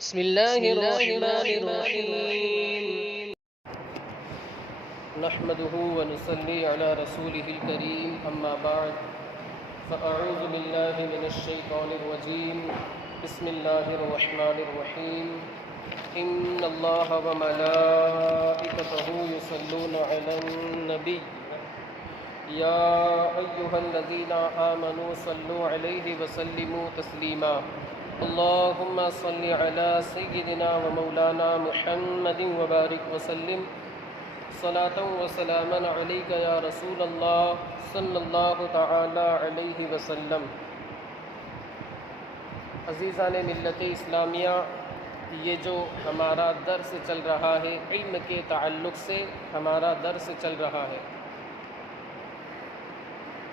بسم الله الرحمن الرحيم. نحمده ونصلي على رسوله الكريم، أما بعد، فأعوذ بالله من الشيطان الرجيم. بسم الله الرحمن الرحيم. إن الله وملائكته يصلون على النبي يا أيها الذين آمنوا صلوا عليه وسلموا تسليما. اللهم صل على سيدنا ومولانا محمد وبارك وسلم صلاة وسلاما عليك يا رسول الله صلی اللہ تعالی علیہ وسلم. عزیزان ملت اسلامیہ، یہ جو ہمارا درس چل رہا ہے، علم کے تعلق سے ہمارا درس چل رہا ہے.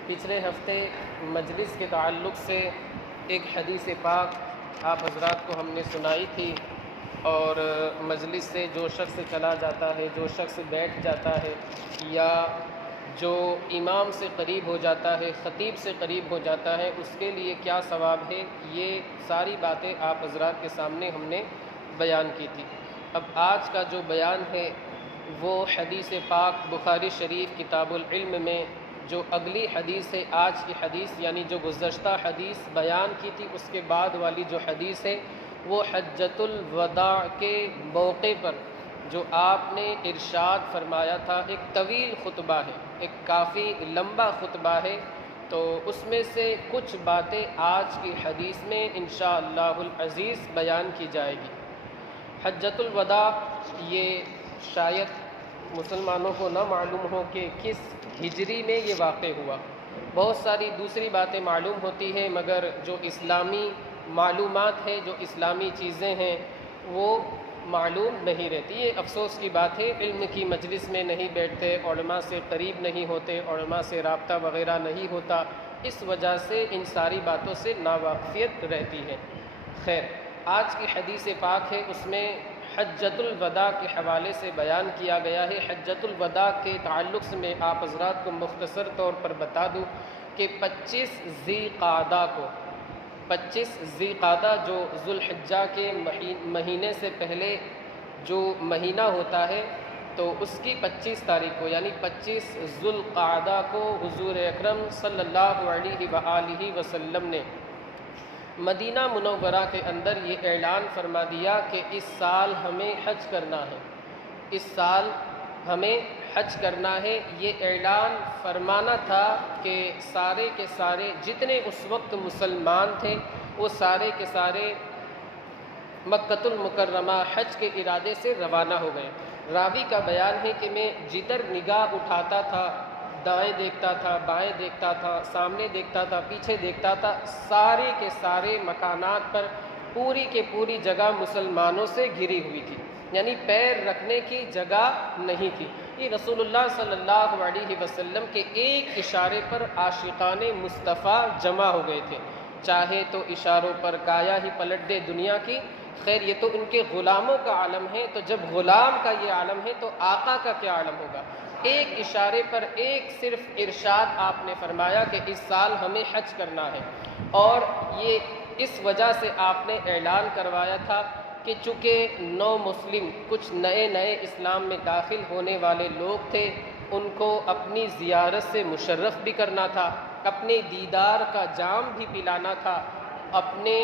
پچھلے ہفتے مجلس کے تعلق سے ایک حدیث پاک آپ حضرات کو ہم نے سنائی تھی، اور مجلس سے جو شخص چلا جاتا ہے، جو شخص بیٹھ جاتا ہے، یا جو امام سے قریب ہو جاتا ہے، خطیب سے قریب ہو جاتا ہے، اس کے لیے کیا ثواب ہے، یہ ساری باتیں آپ حضرات کے سامنے ہم نے بیان کی تھی. اب آج کا جو بیان ہے وہ حدیث پاک بخاری شریف کتاب العلم میں جو اگلی حدیث ہے، آج کی حدیث یعنی جو گزشتہ حدیث بیان کی تھی اس کے بعد والی جو حدیث ہے، وہ حجۃ الوداع کے موقع پر جو آپ نے ارشاد فرمایا تھا. ایک طویل خطبہ ہے، ایک کافی لمبا خطبہ ہے، تو اس میں سے کچھ باتیں آج کی حدیث میں انشاءاللہ العزیز بیان کی جائے گی. حجۃ الوداع یہ شاید مسلمانوں کو نہ معلوم ہو کہ کس ہجری میں یہ واقع ہوا. بہت ساری دوسری باتیں معلوم ہوتی ہیں، مگر جو اسلامی معلومات ہے، جو اسلامی چیزیں ہیں، وہ معلوم نہیں رہتی. یہ افسوس کی بات ہے. علم کی مجلس میں نہیں بیٹھتے، علماء سے قریب نہیں ہوتے، علماء سے رابطہ وغیرہ نہیں ہوتا، اس وجہ سے ان ساری باتوں سے ناواقفیت رہتی ہے. خیر، آج کی حدیث پاک ہے، اس میں حجۃ الوداع کے حوالے سے بیان کیا گیا ہے. حجۃ الوداع کے تعلق سے میں آپ حضرات کو مختصر طور پر بتا دوں کہ 25 ذی قعدہ کو، 25 ذی قعدہ جو ذو الحجہ کے مہینے سے پہلے جو مہینہ ہوتا ہے، تو اس کی 25 تاریخ کو یعنی 25 ذو القعدہ کو حضور اکرم صلی اللہ علیہ وآلہ وسلم نے مدینہ منورہ کے اندر یہ اعلان فرما دیا کہ اس سال ہمیں حج کرنا ہے، اس سال ہمیں حج کرنا ہے. یہ اعلان فرمانا تھا کہ سارے کے سارے جتنے اس وقت مسلمان تھے وہ سارے کے سارے مکۃ المکرمہ حج کے ارادے سے روانہ ہو گئے. راوی کا بیان ہے کہ میں جدھر نگاہ اٹھاتا تھا، دائیں دیکھتا تھا، بائیں دیکھتا تھا، سامنے دیکھتا تھا، پیچھے دیکھتا تھا، سارے کے سارے مکانات پر پوری کے پوری جگہ مسلمانوں سے گھری ہوئی تھی، یعنی پیر رکھنے کی جگہ نہیں تھی. یہ رسول اللہ صلی اللہ علیہ وسلم کے ایک اشارے پر عاشقان مصطفیٰ جمع ہو گئے تھے. چاہے تو اشاروں پر کایا ہی پلٹ دے دنیا کی. خیر، یہ تو ان کے غلاموں کا عالم ہے، تو جب غلام کا یہ عالم ہے تو آقا کا کیا عالم ہوگا. ایک اشارے پر ایک صرف ارشاد آپ نے فرمایا کہ اس سال ہمیں حج کرنا ہے، اور یہ اس وجہ سے آپ نے اعلان کروایا تھا کہ چونکہ نو مسلم کچھ نئے نئے اسلام میں داخل ہونے والے لوگ تھے، ان کو اپنی زیارت سے مشرف بھی کرنا تھا، اپنے دیدار کا جام بھی پلانا تھا، اپنے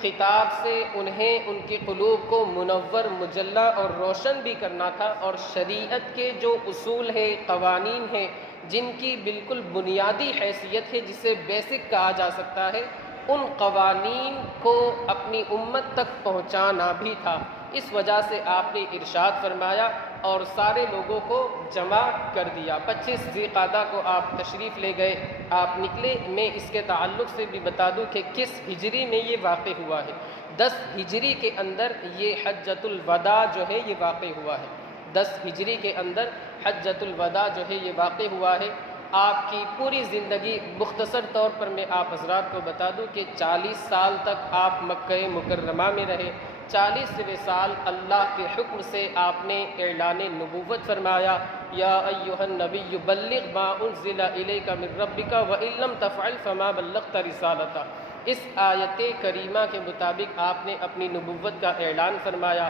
خطاب سے انہیں ان کے قلوب کو منور مجلہ اور روشن بھی کرنا تھا. اور شریعت کے جو اصول ہے، قوانین ہیں، جن کی بالکل بنیادی حیثیت ہے، جسے بیسک کہا جا سکتا ہے، ان قوانین کو اپنی امت تک پہنچانا بھی تھا. اس وجہ سے آپ نے ارشاد فرمایا اور سارے لوگوں کو جمع کر دیا. 25 ذی قعدہ کو آپ تشریف لے گئے، آپ نکلے. میں اس کے تعلق سے بھی بتا دوں کہ کس ہجری میں یہ واقع ہوا ہے. 10 ہجری کے اندر یہ حجۃ الوداع جو ہے یہ واقع ہوا ہے. 10 ہجری کے اندر حجۃ الوداع جو ہے یہ واقع ہوا ہے. آپ کی پوری زندگی، مختصر طور پر میں آپ حضرات کو بتا دوں کہ 40 سال تک آپ مکہ مکرمہ میں رہے. 40ویں سال اللہ کے حکم سے آپ نے اعلان نبوت فرمایا، یا ایھا النبی بلغ ما انزل الیک من ربک وان لم تفعل فما بلغت رسالتہ. اس آیت کریمہ کے مطابق آپ نے اپنی نبوت کا اعلان فرمایا۔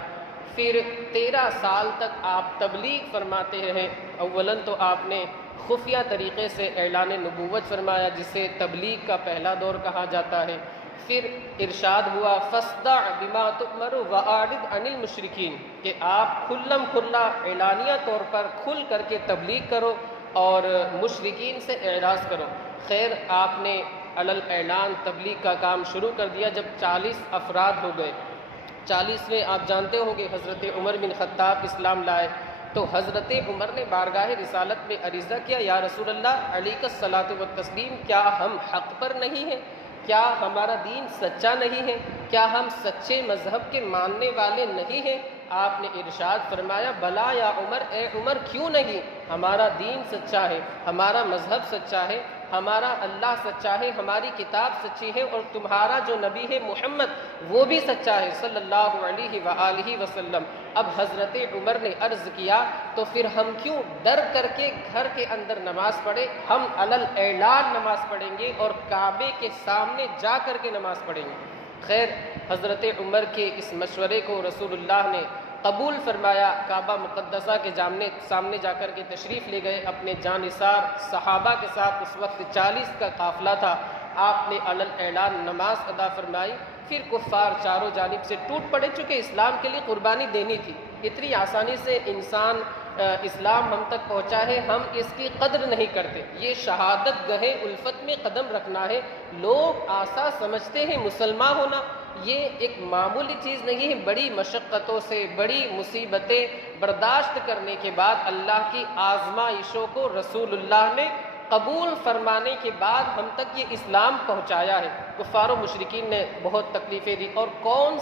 پھر 13 سال تک آپ تبلیغ فرماتے رہے۔ اولاً تو آپ نے خفیہ طریقے سے اعلان نبوت فرمایا، جسے تبلیغ کا پہلا دور کہا جاتا ہے۔ پھر ارشاد ہوا فاصدع بما تؤمر واعرض عن المشرکین، کہ آپ کھلم کھلا اعلانیہ طور پر کھل کر کے تبلیغ کرو اور مشرکین سے اعراض کرو۔ خیر، آپ نے علل اعلان تبلیغ کا کام شروع کر دیا جب 40 افراد ہو گئے۔ 40ویں آپ جانتے ہوں گے حضرت عمر بن خطاب اسلام لائے، تو حضرت عمر نے بارگاہ رسالت میں عریضہ کیا، یا رسول اللہ علیک الصلاۃ والتسلیم، کیا ہم حق پر نہیں ہیں؟ کیا ہمارا دین سچا نہیں ہے؟ کیا ہم سچے مذہب کے ماننے والے نہیں ہیں؟ آپ نے ارشاد فرمایا بلا یا عمر، اے عمر کیوں نہیں، ہمارا دین سچا ہے، ہمارا مذہب سچا ہے، ہمارا اللہ سچا ہے، ہماری کتاب سچی ہے، اور تمہارا جو نبی ہے محمد وہ بھی سچا ہے صلی اللہ علیہ وآلہ وسلم۔ اب حضرت عمر نے عرض کیا تو پھر ہم کیوں ڈر کر کے گھر کے اندر نماز پڑھیں؟ ہم علل اعلان نماز پڑھیں گے اور کعبے کے سامنے جا کر کے نماز پڑھیں گے۔ خیر، حضرت عمر کے اس مشورے کو رسول اللہ نے قبول فرمایا۔ کعبہ مقدسہ کے سامنے جا کر کے تشریف لے گئے اپنے جانثار صحابہ کے ساتھ۔ اس وقت 40 کا قافلہ تھا۔ آپ نے علل اعلان نماز ادا فرمائی۔ پھر کفار چاروں جانب سے ٹوٹ پڑے، چونکہ اسلام کے لیے قربانی دینی تھی۔ اتنی آسانی سے انسان اسلام ہم تک پہنچا ہے، ہم اس کی قدر نہیں کرتے۔ یہ شہادت گہے الفت میں قدم رکھنا ہے۔ لوگ آسا سمجھتے ہیں مسلمان ہونا، یہ ایک معمولی چیز نہیں ہے۔ بڑی مشقتوں سے، بڑی مصیبتیں برداشت کرنے کے بعد اللہ کی آزمائشوں کو رسول اللہ نے قبول فرمانے کے بعد ہم تک یہ اسلام پہنچایا ہے۔ کفار و مشرکین نے بہت تکلیفیں دی، اور کون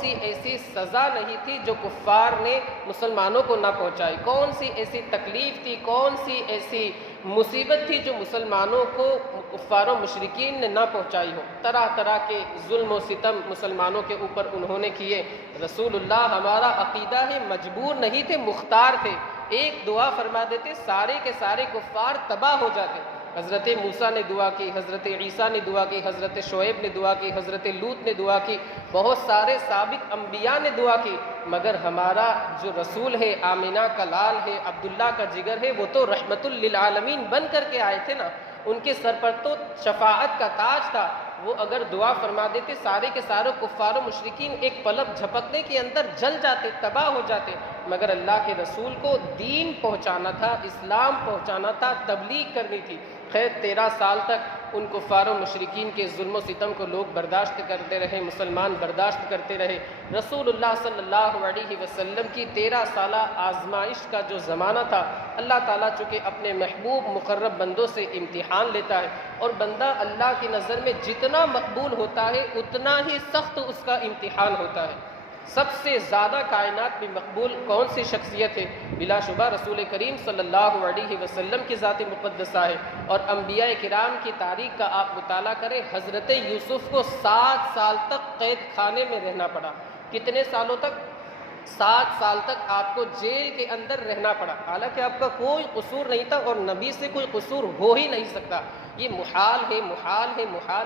سی ایسی سزا نہیں تھی جو کفار نے مسلمانوں کو نہ پہنچائی؟ کون سی ایسی تکلیف تھی، کون سی ایسی مصیبت تھی جو مسلمانوں کو کفار و مشرکین نے نہ پہنچائی ہو؟ طرح طرح کے ظلم و ستم مسلمانوں کے اوپر انہوں نے کیے۔ رسول اللہ ہمارا عقیدہ ہے مجبور نہیں تھے، مختار تھے۔ ایک دعا فرما دیتے، سارے کے سارے کفار تباہ ہو جاتے۔ حضرت موسیٰ نے دعا کی، حضرت عیسیٰ نے دعا کی، حضرت شعیب نے دعا کی، حضرت لوط نے دعا کی، بہت سارے سابق انبیاء نے دعا کی، مگر ہمارا جو رسول ہے، آمینہ کا لال ہے، عبداللہ کا جگر ہے، وہ تو رحمت للعالمین بن کر کے آئے تھے نا، ان کے سر پر تو شفاعت کا تاج تھا۔ وہ اگر دعا فرما دیتے، سارے کے سارے کفار و مشرکین ایک پلک جھپکنے کے اندر جل جاتے، تباہ ہو جاتے، مگر اللہ کے رسول کو دین پہنچانا تھا، اسلام پہنچانا تھا، تبلیغ کرنی تھی۔ خیر، 13 سال تک ان کفار و مشرکین کے ظلم و ستم کو لوگ برداشت کرتے رہے، مسلمان برداشت کرتے رہے۔ رسول اللہ صلی اللہ علیہ وسلم کی 13 سالہ آزمائش کا جو زمانہ تھا، اللہ تعالیٰ چونکہ اپنے محبوب مقرب بندوں سے امتحان لیتا ہے، اور بندہ اللہ کی نظر میں جتنا مقبول ہوتا ہے اتنا ہی سخت اس کا امتحان ہوتا ہے۔ سب سے زیادہ کائنات میں مقبول کون سی شخصیت ہے؟ بلا شبہ رسول کریم صلی اللہ علیہ وسلم کی ذات مقدسہ ہے۔ اور انبیاء کرام کی تاریخ کا آپ مطالعہ کریں، حضرت یوسف کو 7 سال تک قید خانے میں رہنا پڑا۔ کتنے سالوں تک؟ 7 سال تک آپ کو جیل کے اندر رہنا پڑا، حالانکہ آپ کا کوئی قصور نہیں تھا، اور نبی سے کوئی قصور ہو ہی نہیں سکتا۔ یہ محال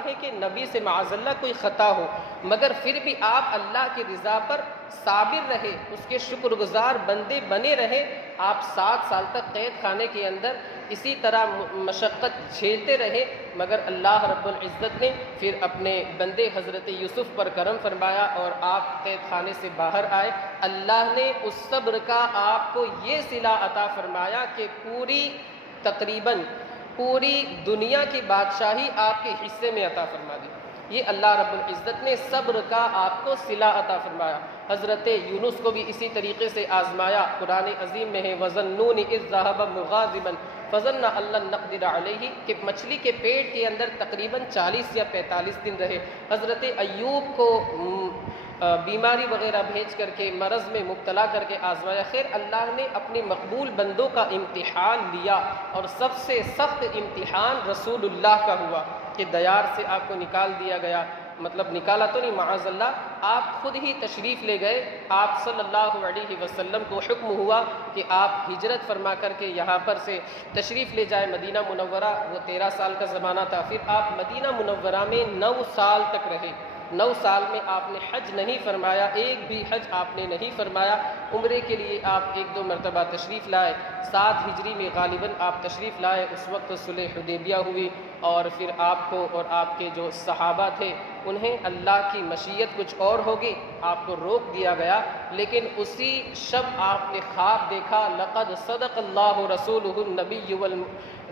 ہے کہ نبی سے معاذ اللہ کوئی خطا ہو، مگر پھر بھی آپ اللہ کی رضا پر صابر رہے، اس کے شکر گزار بندے بنے رہے۔ آپ 7 سال تک قید خانے کے اندر اسی طرح مشقت جھیلتے رہے، مگر اللہ رب العزت نے پھر اپنے بندے حضرت یوسف پر کرم فرمایا اور آپ قید خانے سے باہر آئے۔ اللہ نے اس صبر کا آپ کو یہ صلہ عطا فرمایا کہ تقریباً پوری دنیا کی بادشاہی آپ کے حصے میں عطا فرما دی۔ یہ اللہ رب العزت نے صبر کا آپ کو صلہ عطا فرمایا۔ حضرت یونس کو بھی اسی طریقے سے آزمایا۔ قرآن عظیم میں ہے وَظَنُّونِ إِذْ ذَهَبَ مُغَاضِبًا فَظَنَّ أَن لَّن نَّقْدِرَ عَلَيْهِ، کہ مچھلی کے پیٹ کے اندر تقریباً 40 یا 45 دن رہے۔ حضرت ایوب کو بیماری وغیرہ بھیج کر کے، مرض میں مبتلا کر کے آزمایا۔ خیر، اللہ نے اپنے مقبول بندوں کا امتحان لیا، اور سب سے سخت امتحان رسول اللہ کا ہوا کہ دیار سے آپ کو نکال دیا گیا، مطلب نکالا تو نہیں، معاذ اللہ، آپ خود ہی تشریف لے گئے، آپ صلی اللہ علیہ وسلم کو حکم ہوا کہ آپ ہجرت فرما کر کے یہاں پر سے تشریف لے جائے مدینہ منورہ۔ وہ 13 سال کا زمانہ تھا، پھر آپ مدینہ منورہ میں 9 سال تک رہے۔ 9 سال میں آپ نے حج نہیں فرمایا، ایک بھی حج آپ نے نہیں فرمایا۔ عمرے کے لیے آپ 1-2 مرتبہ تشریف لائے، 7 ہجری میں غالباً آپ تشریف لائے، اس وقت صلح حدیبیہ ہوئی، اور پھر آپ کو اور آپ کے جو صحابہ تھے انہیں اللہ کی مشیت کچھ اور ہوگی، آپ کو روک دیا گیا، لیکن اسی شب آپ نے خواب دیکھا، لقد صدق اللہ رسولہ النبی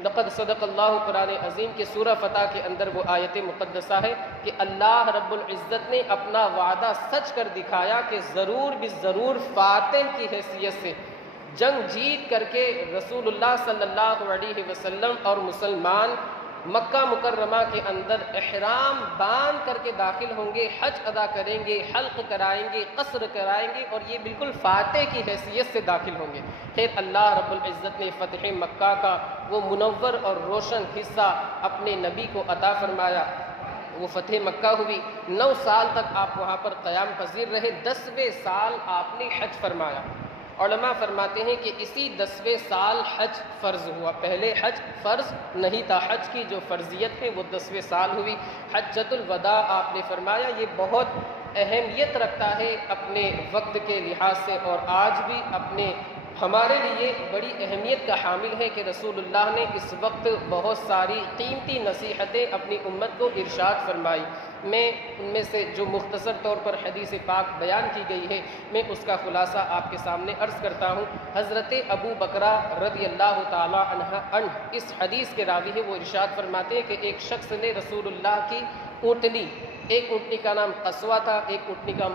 لقد صدق اللہ، قرآن عظیم کے سورہ فتح کے اندر وہ آیت مقدسہ ہے کہ اللہ رب العزت نے اپنا وعدہ سچ کر دکھایا کہ ضرور بالضرور فاتح کی حیثیت سے جنگ جیت کر کے رسول اللہ صلی اللہ علیہ وسلم اور مسلمان مکہ مکرمہ کے اندر احرام باندھ کر کے داخل ہوں گے، حج ادا کریں گے، حلق کرائیں گے، قصر کرائیں گے، اور یہ بالکل فاتح کی حیثیت سے داخل ہوں گے۔ خیر، اللہ رب العزت نے فتح مکہ کا وہ منور اور روشن حصہ اپنے نبی کو عطا فرمایا، وہ فتح مکہ ہوئی۔ 9 سال تک آپ وہاں پر قیام پذیر رہے، 10ویں سال آپ نے حج فرمایا۔ علماء فرماتے ہیں کہ اسی 10ویں سال حج فرض ہوا، پہلے حج فرض نہیں تھا، حج کی جو فرضیت ہے وہ 10ویں سال ہوئی۔ حجۃ الوداع آپ نے فرمایا، یہ بہت اہمیت رکھتا ہے اپنے وقت کے لحاظ سے، اور آج بھی اپنے ہمارے لیے بڑی اہمیت کا حامل ہے کہ رسول اللہ نے اس وقت بہت ساری قیمتی نصیحتیں اپنی امت کو ارشاد فرمائی۔ میں ان میں سے جو مختصر طور پر حدیث پاک بیان کی گئی ہے، میں اس کا خلاصہ آپ کے سامنے عرض کرتا ہوں۔ حضرت ابو بکرہ رضی اللہ تعالی عنہ اس حدیث کے راوی ہے، وہ ارشاد فرماتے ہیں کہ ایک شخص نے رسول اللہ کی اونٹنی، ایک اونٹنی کا نام قصوہ تھا، ایک اونٹنی کا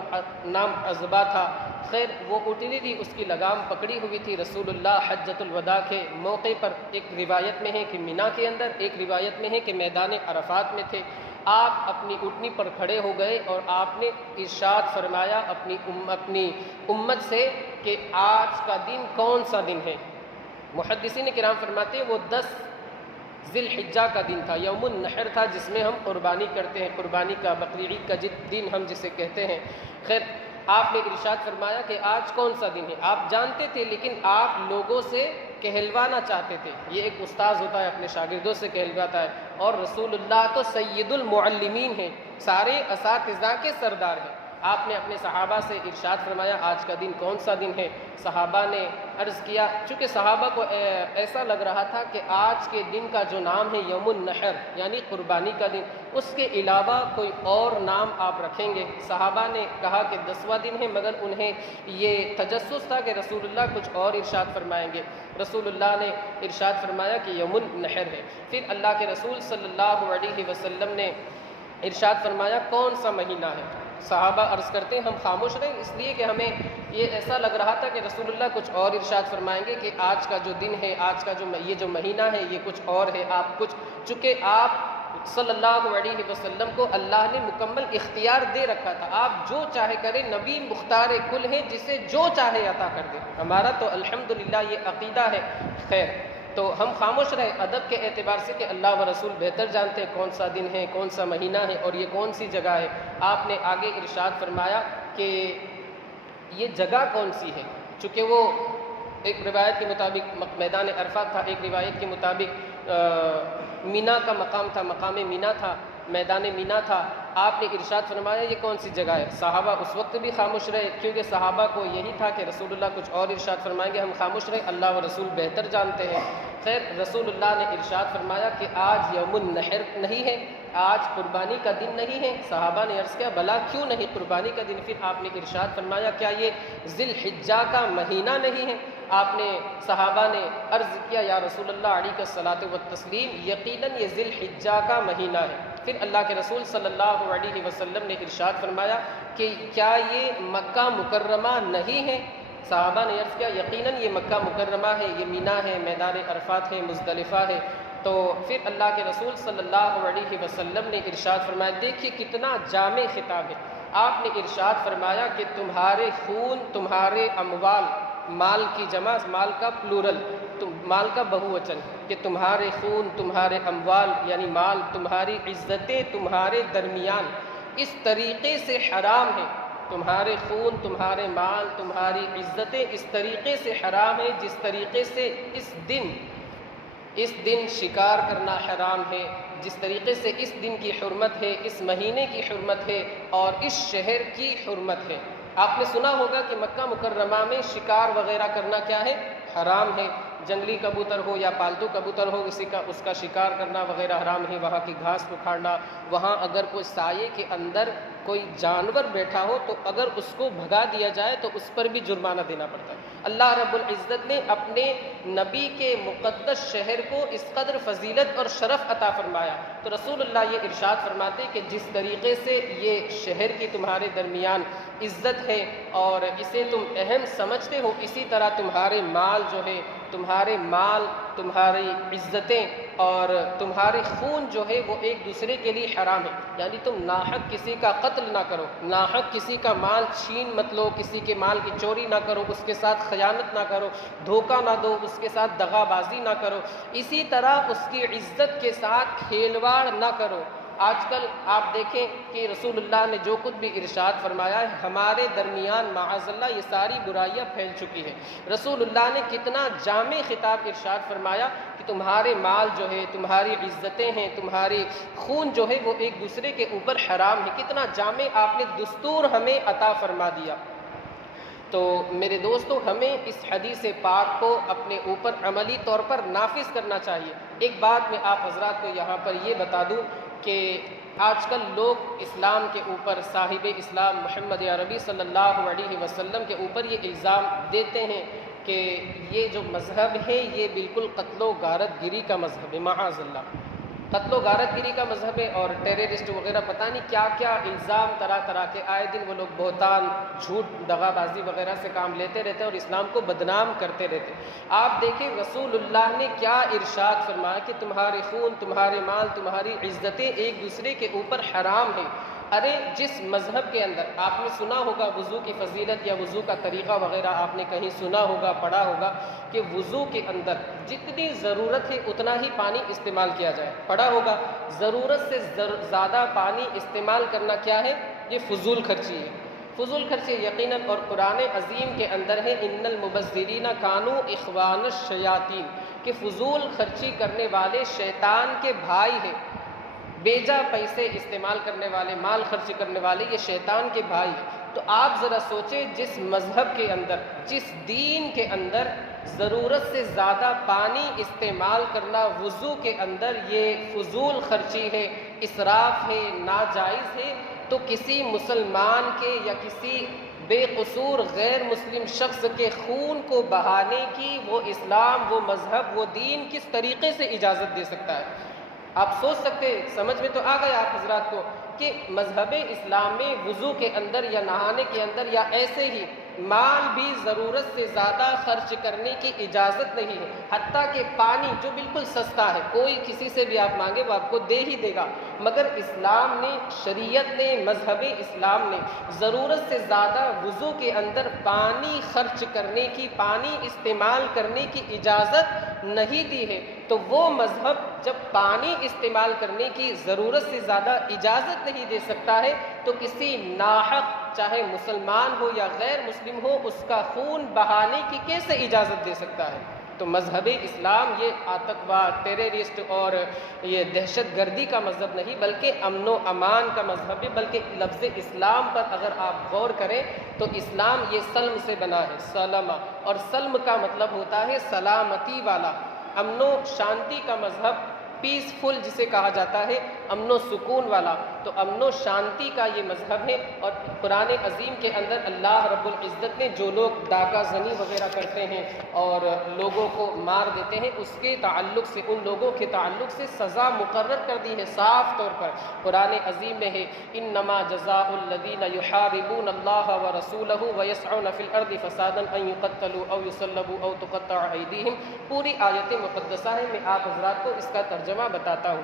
نام عذبہ تھا، خیر وہ اونٹنی بھی اس کی لگام پکڑی ہوئی تھی۔ رسول اللہ حجۃ الوداع کے موقع پر، ایک روایت میں ہے کہ مینا کے اندر، ایک روایت میں ہے کہ میدان عرفات میں تھے، آپ اپنی اونٹنی پر کھڑے ہو گئے اور آپ نے ارشاد فرمایا اپنی امت سے کہ آج کا دن کون سا دن ہے؟ محدثین کرام فرماتے ہیں وہ 10 ذی الحجہ کا دن تھا، یوم النحر تھا، جس میں ہم قربانی کرتے ہیں، قربانی کا، بقر عید کا دن ہم جسے کہتے ہیں۔ خیر، آپ نے ارشاد فرمایا کہ آج کون سا دن ہے؟ آپ جانتے تھے، لیکن آپ لوگوں سے کہلوانا چاہتے تھے۔ یہ ایک استاذ ہوتا ہے، اپنے شاگردوں سے کہلواتا ہے، اور رسول اللہ تو سید المعلمین ہیں، سارے اساتذہ کے سردار ہیں۔ آپ نے اپنے صحابہ سے ارشاد فرمایا آج کا دن کون سا دن ہے؟ صحابہ نے عرض کیا، چونکہ صحابہ کو ایسا لگ رہا تھا کہ آج کے دن کا جو نام ہے یوم النحر یعنی قربانی کا دن، اس کے علاوہ کوئی اور نام آپ رکھیں گے۔ صحابہ نے کہا کہ 10واں دن ہے، مگر انہیں یہ تجسس تھا کہ رسول اللہ کچھ اور ارشاد فرمائیں گے۔ رسول اللہ نے ارشاد فرمایا کہ یوم النحر ہے۔ پھر اللہ کے رسول صلی اللہ علیہ وسلم نے ارشاد فرمایا کون سا مہینہ ہے؟ صحابہ عرض کرتے ہیں ہم خاموش رہے، اس لیے کہ ہمیں یہ ایسا لگ رہا تھا کہ رسول اللہ کچھ اور ارشاد فرمائیں گے کہ آج کا جو دن ہے، آج کا یہ جو مہینہ ہے یہ کچھ اور ہے۔ چونکہ آپ صلی اللہ علیہ وسلم کو اللہ نے مکمل اختیار دے رکھا تھا، آپ جو چاہے کریں، نبی مختار کل ہے، جسے جو چاہے عطا کر دے۔ ہمارا تو الحمدللہ یہ عقیدہ ہے۔ خیر، تو ہم خاموش رہے ادب کے اعتبار سے کہ اللہ و رسول بہتر جانتے ہیں کون سا دن ہے، کون سا مہینہ ہے اور یہ کون سی جگہ ہے۔ آپ نے آگے ارشاد فرمایا کہ یہ جگہ کون سی ہے، چونکہ وہ ایک روایت کے مطابق میدان عرفات تھا، ایک روایت کے مطابق مینا کا مقام تھا، مقام مینا تھا، میدان مینا تھا۔ آپ نے ارشاد فرمایا یہ کون سی جگہ ہے؟ صحابہ اس وقت بھی خاموش رہے، کیونکہ صحابہ کو یہی تھا کہ رسول اللہ کچھ اور ارشاد فرمائیں گے، ہم خاموش رہے، اللہ و رسول بہتر جانتے ہیں۔ خیر، رسول اللہ نے ارشاد فرمایا کہ آج یوم النحر نہیں ہے، آج قربانی کا دن نہیں ہے۔ صحابہ نے عرض کیا بلا کیوں نہیں قربانی کا دن؟ پھر آپ نے ارشاد فرمایا کیا یہ ذی الحجہ کا مہینہ نہیں ہے؟ آپ نے صحابہ نے عرض کیا یا رسول اللہ علیہ الصلاۃ والتسلیم یقیناً یہ ذی الحجہ کا مہینہ ہے۔ پھر اللہ کے رسول صلی اللہ علیہ وسلم نے ارشاد فرمایا کہ کیا یہ مکہ مکرمہ نہیں ہے؟ صحابہ نے عرض کیا یقیناً یہ مکہ مکرمہ ہے، یہ مینا ہے، میدان عرفات ہے، مزدلفہ ہے۔ تو پھر اللہ کے رسول صلی اللہ علیہ وسلم نے ارشاد فرمایا، دیکھیے کتنا جامع خطاب ہے۔ آپ نے ارشاد فرمایا کہ تمہارے خون، تمہارے اموال، مال کی جمع، مال کا پلورل، مال کا بہووچن، کہ تمہارے خون، تمہارے اموال یعنی مال، تمہاری عزتیں تمہارے درمیان اس طریقے سے حرام ہیں، تمہارے خون، تمہارے مال، تمہاری عزتیں اس طریقے سے حرام ہیں جس طریقے سے اس دن شکار کرنا حرام ہے، جس طریقے سے اس دن کی حرمت ہے، اس مہینے کی حرمت ہے اور اس شہر کی حرمت ہے۔ آپ نے سنا ہوگا کہ مکہ مکرمہ میں شکار وغیرہ کرنا کیا ہے؟ حرام ہے۔ جنگلی کبوتر ہو یا پالتو کبوتر ہو، اس کا شکار کرنا وغیرہ حرام ہے۔ وہاں کی گھاس اکھاڑنا، وہاں اگر کوئی سائے کے اندر کوئی جانور بیٹھا ہو تو اگر اس کو بھگا دیا جائے تو اس پر بھی جرمانہ دینا پڑتا ہے۔ اللہ رب العزت نے اپنے نبی کے مقدس شہر کو اس قدر فضیلت اور شرف عطا فرمایا، تو رسول اللہ یہ ارشاد فرماتے کہ جس طریقے سے یہ شہر کی تمہارے درمیان عزت ہے اور اسے تم اہم سمجھتے ہو، اسی طرح تمہارے مال جو ہے، تمہاری عزتیں اور تمہارے خون جو ہے وہ ایک دوسرے کے لیے حرام ہے۔ یعنی تم ناحق کسی کا قتل نہ کرو، ناحق کسی کا مال چھین مت لو، کسی کے مال کی چوری نہ کرو، اس کے ساتھ خیانت نہ کرو، دھوکہ نہ دو، اس کے ساتھ دغا بازی نہ کرو، اسی طرح اس کی عزت کے ساتھ کھیلواڑ نہ کرو۔ آج کل آپ دیکھیں کہ رسول اللہ نے جو کچھ بھی ارشاد فرمایا ہے، ہمارے درمیان معاذ اللہ یہ ساری برائیاں پھیل چکی ہیں۔ رسول اللہ نے کتنا جامع خطاب ارشاد فرمایا کہ تمہارے مال جو ہے، تمہاری عزتیں ہیں، تمہاری خون جو ہے وہ ایک دوسرے کے اوپر حرام ہے۔ کتنا جامع آپ نے دستور ہمیں عطا فرما دیا۔ تو میرے دوستو، ہمیں اس حدیث پاک کو اپنے اوپر عملی طور پر نافذ کرنا چاہیے۔ ایک بات میں آپ حضرات کو یہاں پر یہ بتا دوں کہ آج کل لوگ اسلام کے اوپر، صاحب اسلام محمد عربی صلی اللہ علیہ وسلم کے اوپر یہ الزام دیتے ہیں کہ یہ جو مذہب ہے یہ بالکل قتل و غارت گری کا مذہب ہے، معاذ اللہ، قتل و غارت گری کا مذہب ہے، اور ٹیررسٹ وغیرہ پتہ نہیں کیا کیا الزام طرح طرح کے آئے دن وہ لوگ بہتان، جھوٹ، دغا بازی وغیرہ سے کام لیتے رہتے اور اسلام کو بدنام کرتے رہتے۔ آپ دیکھیں رسول اللہ نے کیا ارشاد فرمایا کہ تمہارے خون، تمہارے مال، تمہاری عزتیں ایک دوسرے کے اوپر حرام ہیں۔ ارے جس مذہب کے اندر آپ نے سنا ہوگا وضو کی فضیلت یا وضو کا طریقہ وغیرہ آپ نے کہیں سنا ہوگا، پڑھا ہوگا کہ وضو کے اندر جتنی ضرورت ہے اتنا ہی پانی استعمال کیا جائے، پڑھا ہوگا۔ ضرورت سے زیادہ پانی استعمال کرنا کیا ہے؟ یہ فضول خرچی ہے، فضول خرچی یقیناً۔ اور قرآن عظیم کے اندر ہے ان المبذرین کانوا اخوان الشیاطین، کہ فضول خرچی کرنے والے شیطان کے بھائی ہیں۔ بیجا پیسے استعمال کرنے والے، مال خرچ کرنے والے، یہ شیطان کے بھائی ہیں۔ تو آپ ذرا سوچیں، جس مذہب کے اندر، جس دین کے اندر ضرورت سے زیادہ پانی استعمال کرنا وضو کے اندر یہ فضول خرچی ہے، اسراف ہے، ناجائز ہے، تو کسی مسلمان کے یا کسی بے قصور غیر مسلم شخص کے خون کو بہانے کی وہ اسلام، وہ مذہب، وہ دین کس طریقے سے اجازت دے سکتا ہے؟ آپ سوچ سکتے، سمجھ میں تو آ گیا آپ حضرات کو کہ مذہب اسلام میں وضو کے اندر یا نہانے کے اندر یا ایسے ہی مال بھی ضرورت سے زیادہ خرچ کرنے کی اجازت نہیں ہے۔ حتیٰ کہ پانی جو بالکل سستا ہے، کوئی کسی سے بھی آپ مانگے وہ آپ کو دے ہی دے گا، مگر اسلام نے، شریعت نے، مذہب اسلام نے ضرورت سے زیادہ وضو کے اندر پانی خرچ کرنے کی، پانی استعمال کرنے کی اجازت نہیں دی ہے۔ تو وہ مذہب جب پانی استعمال کرنے کی ضرورت سے زیادہ اجازت نہیں دے سکتا ہے تو کسی ناحق، چاہے مسلمان ہو یا غیر مسلم ہو، اس کا خون بہانے کی کیسے اجازت دے سکتا ہے؟ تو مذہب اسلام یہ آتنکواد، ٹیررسٹ اور یہ دہشت گردی کا مذہب نہیں، بلکہ امن و امان کا مذہب ہے۔ بلکہ لفظ اسلام پر اگر آپ غور کریں تو اسلام یہ سلم سے بنا ہے، سلمہ، اور سلم کا مطلب ہوتا ہے سلامتی والا، امن و شانتی کا مذہب، پیسفل جسے کہا جاتا ہے، امن و سکون والا۔ تو امن و شانتی کا یہ مذہب ہے۔ اور قرآن عظیم کے اندر اللہ رب العزت نے جو لوگ ڈاکہ زنی وغیرہ کرتے ہیں اور لوگوں کو مار دیتے ہیں، اس کے تعلق سے، ان لوگوں کے تعلق سے سزا مقرر کر دی ہے صاف طور پر۔ قرآن عظیم میں ہے انما جزاء الذین یحاربون اللہ ورسولہ ویسعون فی الارض فسادا ان یقتلوا او یصلبوا او تقطع ایدیہم۔ پوری آیت مقدسہ ہے، میں آپ حضرات کو اس کا ترجمہ بتاتا ہوں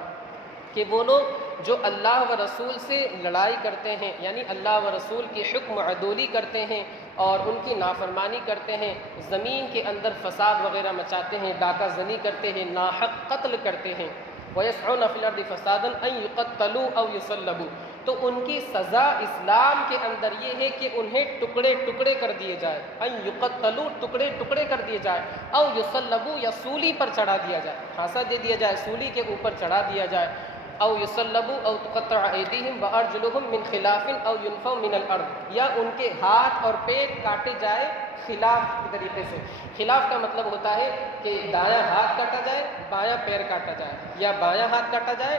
کہ وہ لوگ جو اللہ و رسول سے لڑائی کرتے ہیں، یعنی اللہ و رسول کی حکم عدولی کرتے ہیں اور ان کی نافرمانی کرتے ہیں، زمین کے اندر فساد وغیرہ مچاتے ہیں، ڈاکہ زنی کرتے ہیں، ناحق قتل کرتے ہیں، وَيَسْعُونَ فِي الْأَرْضِ فَسَادًا أَن يُقَتَّلُوا أَوْ يُصَلَّبُوا۔ تو ان کی سزا اسلام کے اندر یہ ہے کہ انہیں ٹکڑے ٹکڑے کر دیے جائے، ان یقتلوا، ٹکڑے ٹکڑے کر دیے جائے، او یصلبوا، یا سولی پر چڑھا دیا جائے، پھانسا دے دیا جائے، سولی کے اوپر چڑھا دیا جائے، او یصلبوا او تقطع ایدیہم وارجلہم من خلاف او ینفوا من الارض، یا ان کے ہاتھ اور پیر کاٹے جائے خلاف کے طریقے سے۔ خلاف کا مطلب ہوتا ہے کہ دایاں ہاتھ کاٹا جائے، بایاں پیر کاٹا جائے، یا بایاں ہاتھ کاٹا جائے،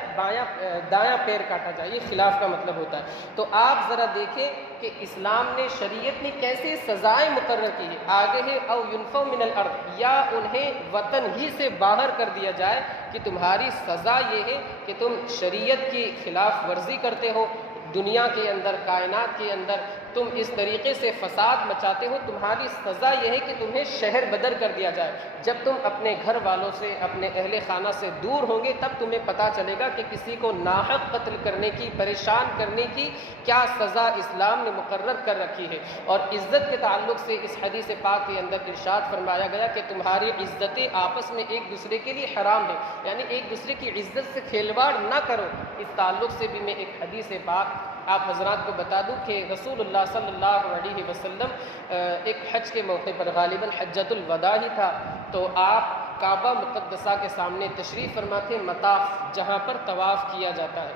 دایاں پیر کاٹا جائے، یہ خلاف کا مطلب ہوتا ہے۔ تو آپ ذرا دیکھیں کہ اسلام نے، شریعت نے کیسے سزائیں مقرر کی ہیں۔ آگے ہے او ینفوا من الارض، یا انہیں وطن ہی سے باہر کر دیا جائے کہ تمہاری سزا یہ ہے کہ تم شریعت کی خلاف ورزی کرتے ہو، دنیا کے اندر، کائنات کے اندر تم اس طریقے سے فساد مچاتے ہو، تمہاری سزا یہ ہے کہ تمہیں شہر بدر کر دیا جائے۔ جب تم اپنے گھر والوں سے، اپنے اہل خانہ سے دور ہوں گے، تب تمہیں پتہ چلے گا کہ کسی کو ناحق قتل کرنے کی، پریشان کرنے کی کیا سزا اسلام نے مقرر کر رکھی ہے۔ اور عزت کے تعلق سے اس حدیث پاک کے اندر ارشاد فرمایا گیا کہ تمہاری عزتیں آپس میں ایک دوسرے کے لیے حرام ہے، یعنی ایک دوسرے کی عزت سے کھیلواڑ نہ کرو۔ اس تعلق سے بھی میں ایک حدیث پاک آپ حضرات کو بتا دوں کہ رسول اللہ صلی اللہ علیہ وسلم ایک حج کے موقع پر، غالباً حجۃ الوداع ہی تھا، تو آپ کعبہ مقدسہ کے سامنے تشریف فرماتے، مطاف جہاں پر طواف کیا جاتا ہے،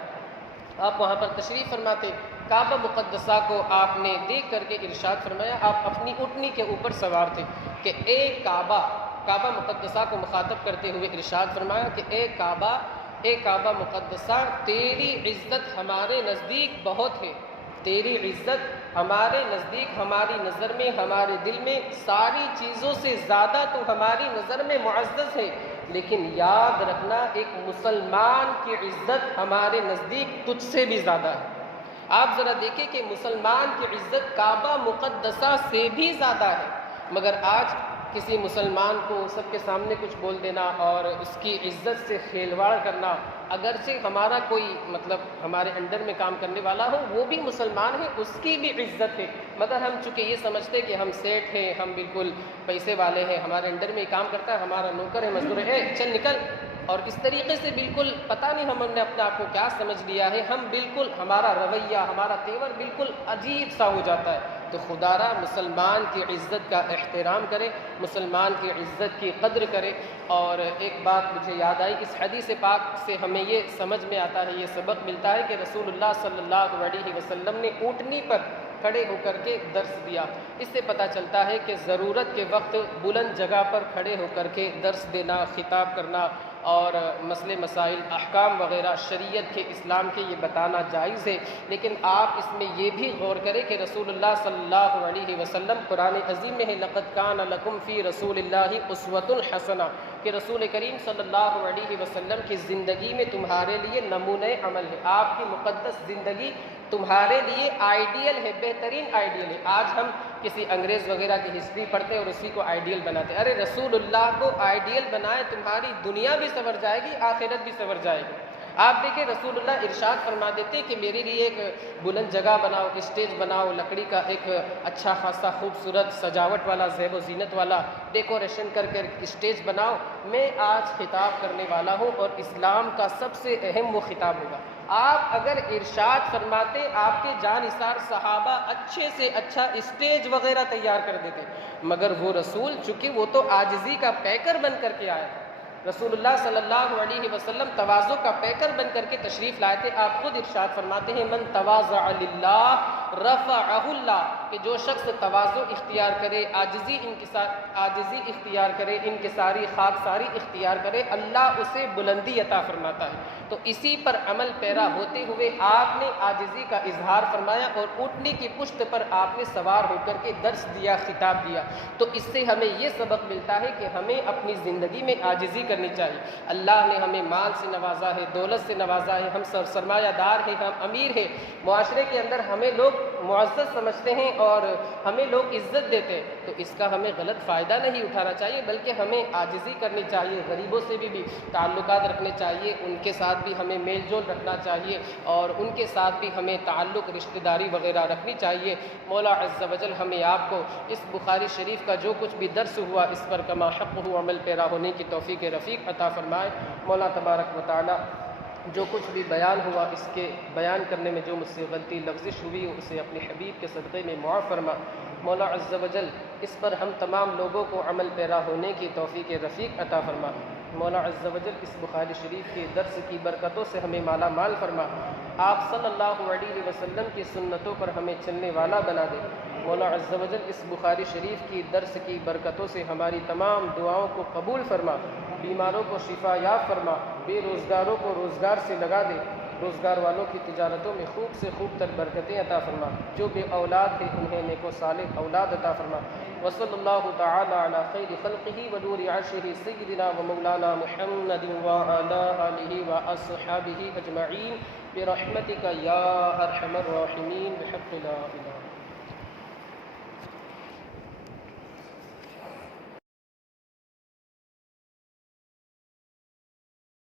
آپ وہاں پر تشریف فرماتے۔ کعبہ مقدسہ کو آپ نے دیکھ کر کے ارشاد فرمایا، آپ اپنی اونٹنی کے اوپر سوار تھے، کہ اے کعبہ، کعبہ مقدسہ کو مخاطب کرتے ہوئے ارشاد فرمایا کہ اے کعبہ مقدسہ، تیری عزت ہمارے نزدیک بہت ہے، تیری عزت ہمارے نزدیک، ہماری نظر میں، ہمارے دل میں ساری چیزوں سے زیادہ تو ہماری نظر میں معزز ہے، لیکن یاد رکھنا ایک مسلمان کی عزت ہمارے نزدیک تجھ سے بھی زیادہ ہے۔ آپ ذرا دیکھیں کہ مسلمان کی عزت کعبہ مقدسہ سے بھی زیادہ ہے، مگر آج کسی مسلمان کو سب کے سامنے کچھ بول دینا اور اس کی عزت سے کھیلواڑ کرنا، اگرچہ ہمارا کوئی مطلب ہمارے انڈر میں کام کرنے والا ہو، وہ بھی مسلمان ہے، اس کی بھی عزت ہے، مگر ہم چونکہ یہ سمجھتے کہ ہم سیٹ ہیں، ہم بالکل پیسے والے ہیں، ہمارے انڈر میں کام کرتا ہے، ہمارا نوکر ہے، مزدور ہے، چل نکل، اور اس طریقے سے بالکل پتہ نہیں ہم نے اپنے آپ کو کیا سمجھ لیا ہے، ہم بالکل، ہمارا رویہ، ہمارا تیور بالکل عجیب سا ہو جاتا ہے۔ تو خدا را مسلمان کی عزت کا احترام کرے، مسلمان کی عزت کی قدر کرے۔ اور ایک بات مجھے یاد آئی، اس حدیث پاک سے ہمیں یہ سمجھ میں آتا ہے، یہ سبق ملتا ہے کہ رسول اللہ صلی اللہ علیہ وسلم نے اونٹنی پر کھڑے ہو کر کے درس دیا۔ اس سے پتہ چلتا ہے کہ ضرورت کے وقت بلند جگہ پر کھڑے ہو کر کے درس دینا، خطاب کرنا اور مسئلے مسائل، احکام وغیرہ شریعت کے، اسلام کے، یہ بتانا جائز ہے، لیکن آپ اس میں یہ بھی غور کریں کہ رسول اللہ صلی اللہ علیہ وسلم، قرآن عظیم میں ہے لَقَدْ كَانَ لَكُمْ فِي رَسُولِ اللَّهِ أُسْوَةٌ حَسَنَةٌ، کہ رسول کریم صلی اللہ علیہ وسلم کی زندگی میں تمہارے لیے نمونۂ عمل ہے، آپ کی مقدس زندگی تمہارے لیے آئیڈیل ہے، بہترین آئیڈیل ہے۔ آج ہم کسی انگریز وغیرہ کی ہسٹری پڑھتے ہیں اور اسی کو آئیڈیل بناتے ہیں، ارے رسول اللہ کو آئیڈیل بنائے، تمہاری دنیا بھی سنور جائے گی، آخرت بھی سنور جائے گی۔ آپ دیکھیں رسول اللہ ارشاد فرما دیتے کہ میرے لیے ایک بلند جگہ بناؤ، اسٹیج بناؤ، لکڑی کا ایک اچھا خاصا خوبصورت سجاوٹ والا، زیب و زینت والا ڈیکوریشن کر کے اسٹیج بناؤ، میں آج خطاب کرنے والا ہوں اور اسلام کا سب سے اہم وہ خطاب ہوگا۔ آپ اگر ارشاد فرماتے، آپ کے جانثار صحابہ اچھے سے اچھا اسٹیج وغیرہ تیار کر دیتے، مگر وہ رسول، چونکہ وہ تو عاجزی کا پیکر بن کر کے آیا تھا، رسول اللہ صلی اللہ علیہ وسلم تواضع کا پیکر بن کر کے تشریف لائے تھے۔ آپ خود ارشاد فرماتے ہیں من تواضع للہ رفعہ اللہ، کہ جو شخص تواضع اختیار کرے، عاجزی اختیار کرے، انکساری، خاکساری اختیار کرے، اللہ اسے بلندی عطا فرماتا ہے۔ تو اسی پر عمل پیرا ہوتے ہوئے آپ نے عاجزی کا اظہار فرمایا اور اونٹنی کی پشت پر آپ نے سوار ہو کر کے درس دیا، خطاب دیا۔ تو اس سے ہمیں یہ سبق ملتا ہے کہ ہمیں اپنی زندگی میں عاجزی کرنی چاہیے۔ اللہ نے ہمیں مال سے نوازا ہے، دولت سے نوازا ہے، ہم سب سرمایہ دار ہیں، ہم امیر ہیں، معاشرے کے اندر ہمیں لوگ معزز سمجھتے ہیں اور ہمیں لوگ عزت دیتے ہیں، تو اس کا ہمیں غلط فائدہ نہیں اٹھانا چاہیے، بلکہ ہمیں عاجزی کرنی چاہیے، غریبوں سے بھی تعلقات رکھنے چاہیے، ان کے ساتھ بھی ہمیں میل جول رکھنا چاہیے اور ان کے ساتھ بھی ہمیں تعلق، رشتہ داری وغیرہ رکھنی چاہیے۔ مولا عز و جل ہمیں آپ کو اس بخاری شریف کا جو کچھ بھی درس ہوا، اس پر کما حق ہو عمل پیرا ہونے کی توفیق رفیق عطا فرمائے۔ مولا تبارک و تعالی جو کچھ بھی بیان ہوا اس کے بیان کرنے میں جو مجھ سے غلطی لغزش ہوئی اسے اپنے حبیب کے صدقے میں معاف فرما۔ مولا عز و جل اس پر ہم تمام لوگوں کو عمل پیرا ہونے کی توفیق رفیق عطا فرما۔ مولا عز و جل اس بخاری شریف کے درس کی برکتوں سے ہمیں مالا مال فرما۔ آپ صلی اللہ علیہ وسلم کی سنتوں پر ہمیں چلنے والا بنا دے۔ مولا عز و جل اس بخاری شریف کی درس کی برکتوں سے ہماری تمام دعاؤں کو قبول فرما، بیماروں کو شفا یاب فرما، بے روزگاروں کو روزگار سے لگا دے، روزگار والوں کی تجارتوں میں خوب سے خوب تر برکتیں عطا فرما، جو بے اولاد ہیں انہیں نیک و صالح اولاد عطا فرما۔ وصلی اللہ تعالی علی خیر خلقہ و نور عرشہ سیدنا و مولانا محمد وعلی آلہ واصحابہ اجمعین برحمتک یا ارحم الراحمین بحق لا الہ